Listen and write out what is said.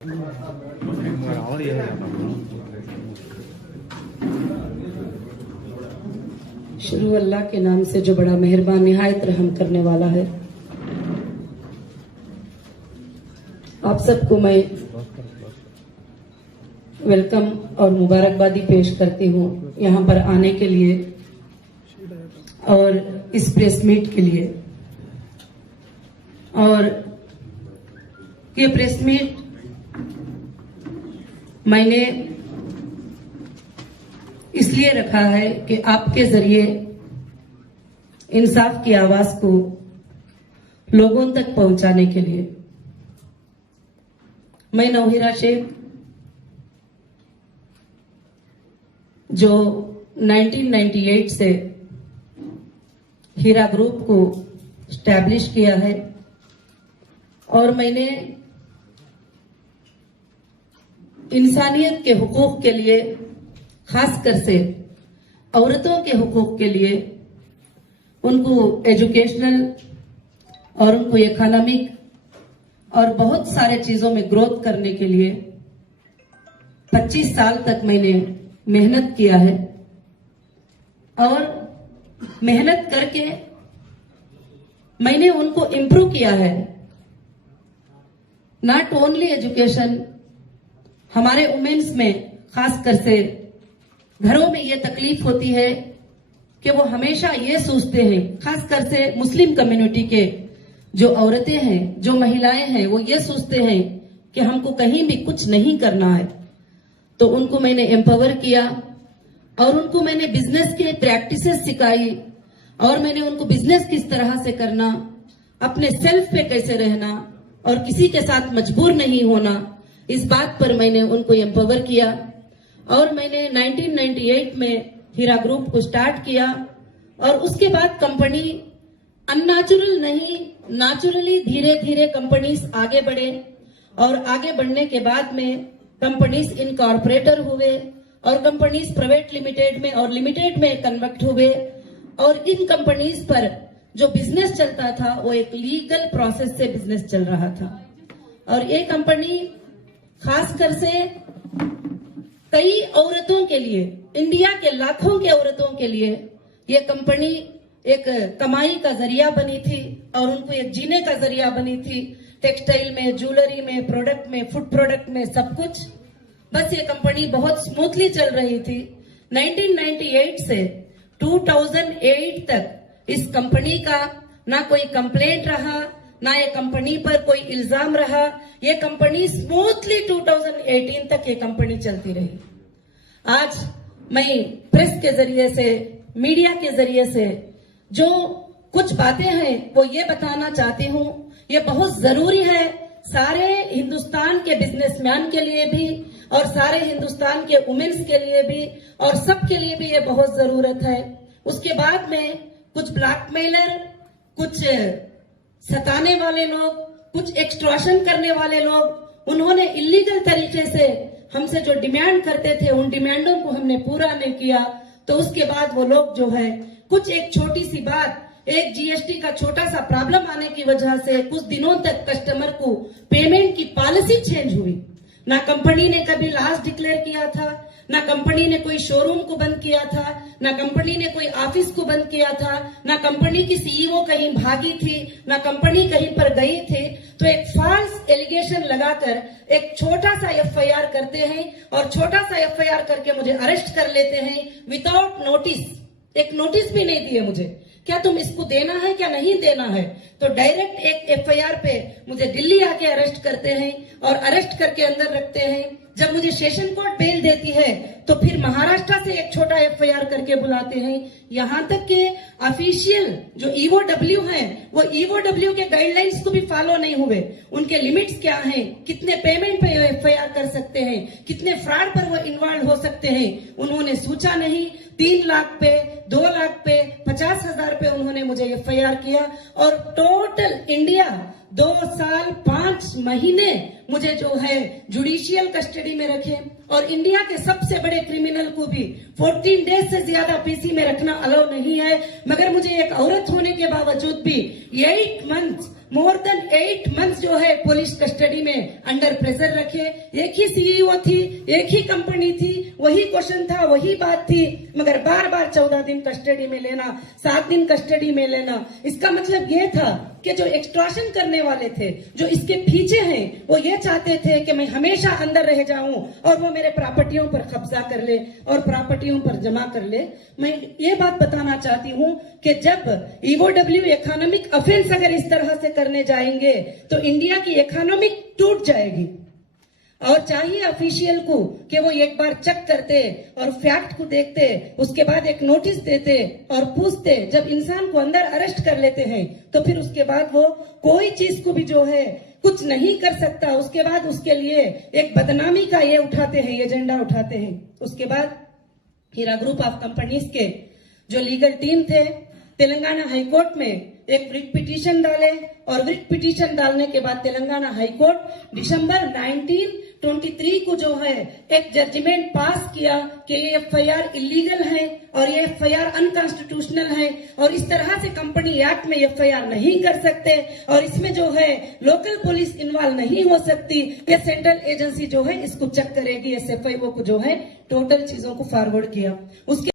शुरू अल्लाह के नाम से जो बड़ा मेहरबान निहायत रहम करने वाला है। आप सबको मैं वेलकम और मुबारकबादी पेश करती हूँ यहाँ पर आने के लिए और इस प्रेस मीट के लिए। और ये प्रेस मीट मैंने इसलिए रखा है कि आपके जरिए इंसाफ की आवाज को लोगों तक पहुंचाने के लिए। मैं नौहिरा शेख जो 1998 से हीरा ग्रुप को स्टैब्लिश किया है और मैंने इंसानियत के हुकूक के लिए, खासकर से औरतों के हुकूक के लिए, उनको एजुकेशनल और उनको इकोनॉमिक और बहुत सारे चीजों में ग्रोथ करने के लिए 25 साल तक मैंने मेहनत किया है। और मेहनत करके मैंने उनको इम्प्रूव किया है। नॉट ओनली एजुकेशन, हमारे वुमेन्स में खासकर से घरों में ये तकलीफ होती है कि वो हमेशा ये सोचते हैं, खासकर से मुस्लिम कम्युनिटी के जो औरतें हैं, जो महिलाएं हैं, वो ये सोचते हैं कि हमको कहीं भी कुछ नहीं करना है। तो उनको मैंने एम्पावर किया और उनको मैंने बिजनेस के प्रैक्टिसेस सिखाई और मैंने उनको बिजनेस किस तरह से करना, अपने सेल्फ पे कैसे रहना और किसी के साथ मजबूर नहीं होना, इस बात पर मैंने उनको एम्पावर किया। और मैंने 1998 में हीरा ग्रुप को स्टार्ट किया और उसके बाद कंपनी अननेचुरल नहीं, नेचुरली धीरे धीरे कंपनीज आगे बढ़े और आगे बढ़ने के बाद में कंपनीज इनकॉर्पोरेटर हुए और कंपनीज प्राइवेट लिमिटेड में और लिमिटेड में कन्वर्ट हुए। और इन कंपनीज पर जो बिजनेस चलता था वो एक लीगल प्रोसेस से बिजनेस चल रहा था। और ये कंपनी खासकर से कई औरतों के लिए, इंडिया के लाखों के औरतों के लिए ये कंपनी एक कमाई का जरिया बनी थी और उनको एक जीने का जरिया बनी थी। टेक्सटाइल में, ज्वेलरी में, प्रोडक्ट में, फूड प्रोडक्ट में, सब कुछ बस ये कंपनी बहुत स्मूथली चल रही थी। 1998 से 2008 तक इस कंपनी का ना कोई कंप्लेंट रहा, ना ये कंपनी पर कोई इल्जाम रहा। ये कंपनी स्मूथली 2018 तक ये कंपनी चलती रही। आज मैं प्रेस के जरिए से, मीडिया के जरिए से जो कुछ बातें हैं वो ये बताना चाहती हूँ, ये बहुत जरूरी है सारे हिंदुस्तान के बिजनेसमैन के लिए भी और सारे हिंदुस्तान के वुमेन्स के लिए भी और सबके लिए भी ये बहुत जरूरत है। उसके बाद में कुछ ब्लैकमेलर, कुछ सताने वाले लोग, कुछ एक्सट्रॉशन करने वाले लोग, उन्होंने इलीगल तरीके से हमसे जो डिमांड करते थे उन डिमांडों को हमने पूरा नहीं किया। तो उसके बाद वो लोग जो है कुछ एक छोटी सी बात, एक जीएसटी का छोटा सा प्रॉब्लम आने की वजह से कुछ दिनों तक कस्टमर को पेमेंट की पॉलिसी चेंज हुई। ना कंपनी ने कभी लॉस डिक्लेयर किया था, ना कंपनी ने कोई शोरूम को बंद किया था, ना कंपनी ने कोई ऑफिस को बंद किया था, ना कंपनी की सीईओ कहीं भागी थी, ना कंपनी कहीं पर गई थी। तो एक फॉल्स एलिगेशन लगाकर एक छोटा सा एफआईआर करते हैं और छोटा सा एफआईआर करके मुझे अरेस्ट कर लेते हैं विदाउट नोटिस। एक नोटिस भी नहीं दिए मुझे, क्या तुम इसको देना है क्या नहीं देना है। तो डायरेक्ट एक एफआईआर पे मुझे दिल्ली आके अरेस्ट करते हैं और अरेस्ट करके अंदर रखते हैं। जब मुझे सेशन कोर्ट बेल देती है तो फिर महाराष्ट्र से एक छोटा एफआईआर करके बुलाते हैं। यहाँ तक के ऑफिशियल जो ईओडब्ल्यू हैं वो ईओडब्ल्यू के गाइडलाइंस को भी फॉलो नहीं हुए। उनके लिमिट्स क्या हैं, कितने पेमेंट पे एफआईआर कर सकते हैं, कितने फ्रॉड पर वो इन्वॉल्व हो सकते हैं, उन्होंने सोचा नहीं। 3 लाख पे, 2 लाख पे, 50,000 पे उन्होंने मुझे एफआईआर किया और टोटल इंडिया 2 साल 5 महीने मुझे जो है जुडिशियल कस्टडी में रखे। और इंडिया के सबसे बड़े क्रिमिनल को भी 14 डेज से ज्यादा पीसी में रखना अलाउ नहीं है। मगर मुझे एक औरत होने के बावजूद भी 8 मंथ मोर देन 8 मंथ्स जो है पुलिस कस्टडी में अंडर प्रेशर रखे। एक ही सीईओ थी, एक ही कंपनी थी, वही क्वेश्चन था, वही बात थी, मगर बार बार 14 दिन कस्टडी में लेना, 7 दिन कस्टडी में लेना। इसका मतलब ये था कि जो एक्सटॉर्शन करने वाले थे, जो इसके पीछे हैं, वो ये चाहते थे कि मैं हमेशा अंदर रह जाऊं और वो मेरे प्रॉपर्टियों पर कब्जा कर ले और प्रॉपर्टियों पर जमा कर ले। मैं ये बात बताना चाहती हूं कि जब ईओडब्ल्यू इकोनॉमिक ऑफेंस अगर इस तरह से करने जाएंगे तो इंडिया की इकोनॉमिक टूट जाएगी। और चाहिए ऑफिशियल को कि वो एक बार चेक करते और फैक्ट को देखते, उसके बाद एक नोटिस देते और पूछते। जब इंसान को अंदर अरेस्ट कर लेते हैं तो फिर उसके बाद वो कोई चीज को भी जो है कुछ नहीं कर सकता। उसके बाद उसके लिए एक बदनामी का ये उठाते हैं, एजेंडा उठाते हैं। उसके बाद हीरा ग्रुप ऑफ कंपनीज के जो लीगल टीम थे, तेलंगाना हाईकोर्ट में एक रिट पिटीशन डाले और रिट पिटीशन डालने के बाद तेलंगाना हाईकोर्ट दिसंबर 1923 को जो है एक जजमेंट पास किया कि ये एफआईआर इलीगल है और ये एफआईआर अनकॉन्स्टिट्यूशनल है और इस तरह से कंपनी एक्ट में एफआईआर नहीं कर सकते और इसमें जो है लोकल पुलिस इन्वॉल्व नहीं हो सकती। ये सेंट्रल एजेंसी जो है इसको चेक करेगी। एसएफआईओ को जो है टोटल चीजों को फॉरवर्ड किया। उसके